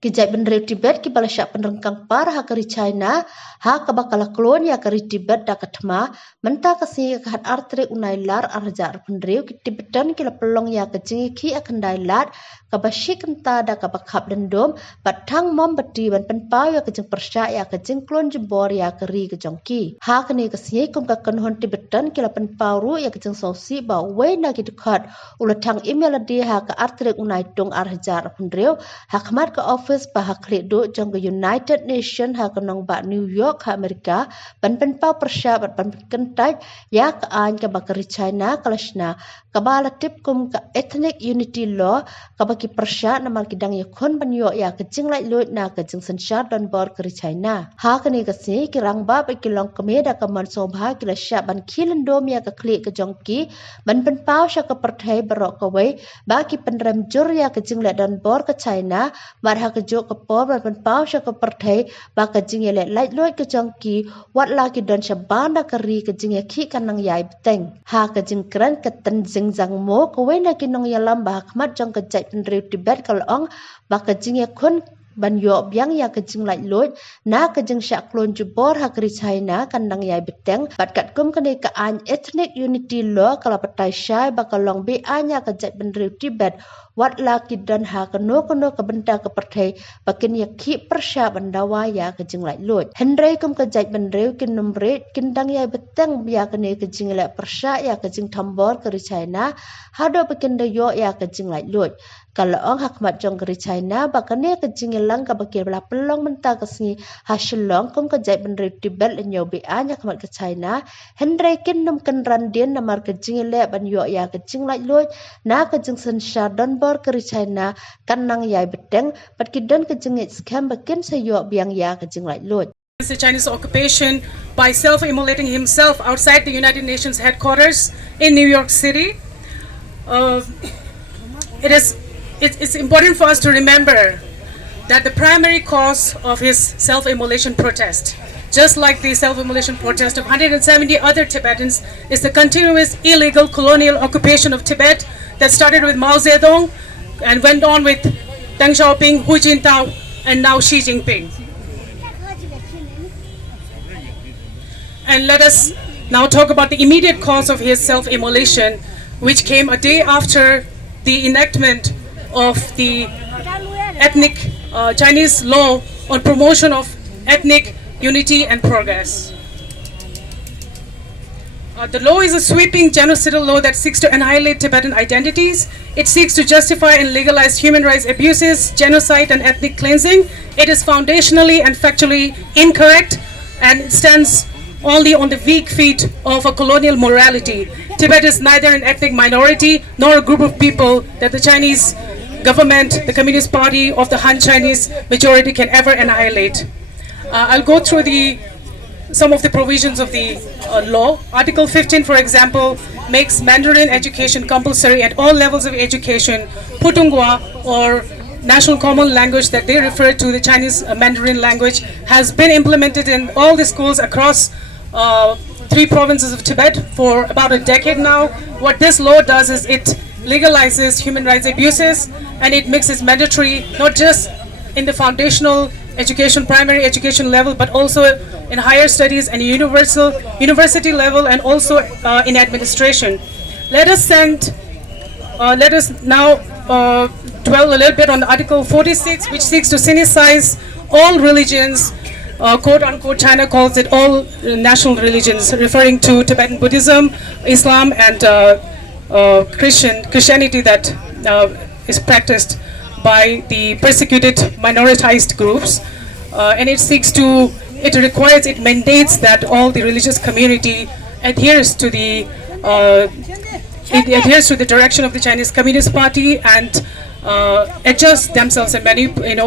Kijai bynriew Tibet ki balasyak penerengkang par ha kari China ha kabakala klon ya kari Tibet da katma menta kasi kahat artre unailar arjar bynriew ki Tibetan ki lapelong ya kajing ki Khyndailad kabashik enta da khap lyndum batang mom beti ban penpau ya kajing persyak ya kajing klon jebor ya kari kejongki ha kani kasi kum ka kanhon Tibetan ki lapenpau ru ya kajing sosi ba we na ki dekat ulatang email di ha ka artre unai tung arjar bynriew ha khamat ka bahak do jong United Nations ha kanong ba New York ha Amerika ban penpau persya ban kentai ya ka an ka bakari China kalashna kabala tip kum ka ethnic unity law ka baki persya namal kidang ya kon banyo ya kajing laitluid na kajing sensyar dan bor kari China ha kani kasi kirang ba kilong kameda ka man sobha kilasya ban kilendom ya ka klik ka jongki ban penpau sya ka perthai barok ka wei baki penrem jur ya kajing la dan bor ka China marha kejok kepor dan penpau sya ke perthai baka jing ye laitluid ke jongki wat lagi don syabanda keri ke jing ye ki kanang yai beteng ha ke jing kran ke tenzing zang mo ko we na kinong yalam bah khmat jong ke jai bynriew Tibet kalong baka jing ye kun ban yo biang ya kajing laitluid na kajing syak klon jebor ha kari China kandang yai beteng bat kat kum kani ka an ethnic unity law kala patai syai bakalong be anya ka jai bynriew Tibet wat laki dan ha kano ka benda ka perthai bakin ya ki persya bandawa ya kajing laitluid hendrai kum ka jai bynriew kin numre kindang yai beteng ya kani kajing la persya ya kajing thambor kari China hado bakin da yo ya kajing laitluid kalau orang hakmat jong kari China bakane kajing lang ka bakir bela pelong menta kasni hasilong kum ka jai bynriew Tibet lenyo be anya hakmat ka China hendrai kin num kan randien namar kajing le ban yo ya kajing laitluid na kajing sensyar don bor kari China kanang yai beteng pat kidan kajing scam bakin sayo biang ya kajing laitluid. The Chinese occupation by self-immolating himself outside the United Nations headquarters in New York City. It's important for us to remember that the primary cause of his self-immolation protest, just like the self-immolation protest of 170 other Tibetans, is the continuous illegal colonial occupation of Tibet that started with Mao Zedong and went on with Deng Xiaoping, Hu Jintao, and now Xi Jinping. And let us now talk about the immediate cause of his self-immolation, which came a day after the enactment of the ethnic Chinese law on promotion of ethnic unity and progress. The law is a sweeping genocidal law that seeks to annihilate Tibetan identities. It seeks to justify and legalize human rights abuses, genocide, and ethnic cleansing. It is foundationally and factually incorrect, and it stands only on the weak feet of a colonial morality. Tibet is neither an ethnic minority nor a group of people that the Chinese government, the Communist Party of the Han Chinese majority can ever annihilate. I'll go through some of the provisions of the law. Article 15, for example, makes Mandarin education compulsory at all levels of education. Putungwa, or national common language that they refer to, the Chinese Mandarin language, has been implemented in all the schools across 3 provinces of Tibet for about a decade now. What this law does is it legalizes human rights abuses, and it makes it mandatory not just in the foundational education, primary education level, but also in higher studies and university level, and also in administration. Let us now dwell a little bit on Article 46, which seeks to sinicize all religions. Quote unquote, China calls it all national religions, referring to Tibetan Buddhism, Islam, and Christianity that is practiced by the persecuted minoritized groups, and it mandates that all the religious community adheres to the direction of the Chinese Communist Party and adjust themselves and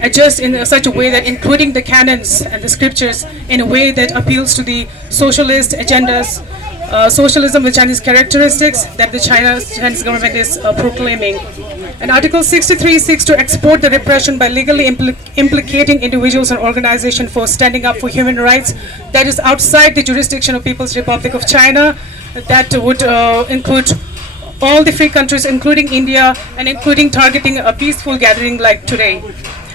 adjust in such a way that including the canons and the scriptures in a way that appeals to the socialist agendas, socialism with Chinese characteristics that the Chinese government is proclaiming. And Article 63 seeks to export the repression by legally implicating individuals and organizations for standing up for human rights that is outside the jurisdiction of People's Republic of China. That would include all the free countries, including India, and including targeting a peaceful gathering like today.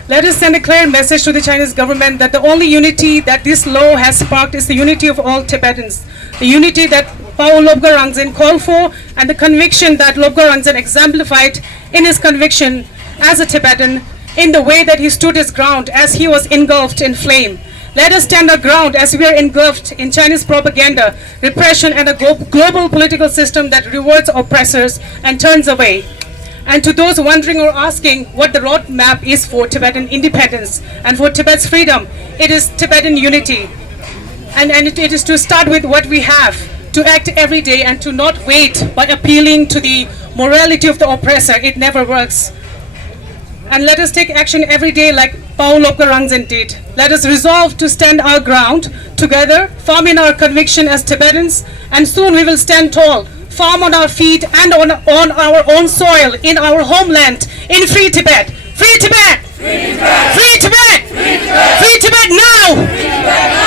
Let us send a clear message to the Chinese government that the only unity that this law has sparked is the unity of all Tibetans. The unity that Paul Lobga Rangzin called for, and the conviction that Lobga Rangzin exemplified in his conviction as a Tibetan, in the way that he stood his ground as he was engulfed in flame. Let us stand our ground as we are engulfed in Chinese propaganda, repression, and a global political system that rewards oppressors and turns away. And to those wondering or asking what the roadmap is for Tibetan independence and for Tibet's freedom, it is Tibetan unity. And it is to start with what we have, to act every day and to not wait by appealing to the morality of the oppressor. It never works. And let us take action every day like Paul Lobga Rangzin did. Let us resolve to stand our ground together, firm in our conviction as Tibetans, and soon we will stand tall, firm on our feet and on our own soil, in our homeland, in free Tibet. Free Tibet!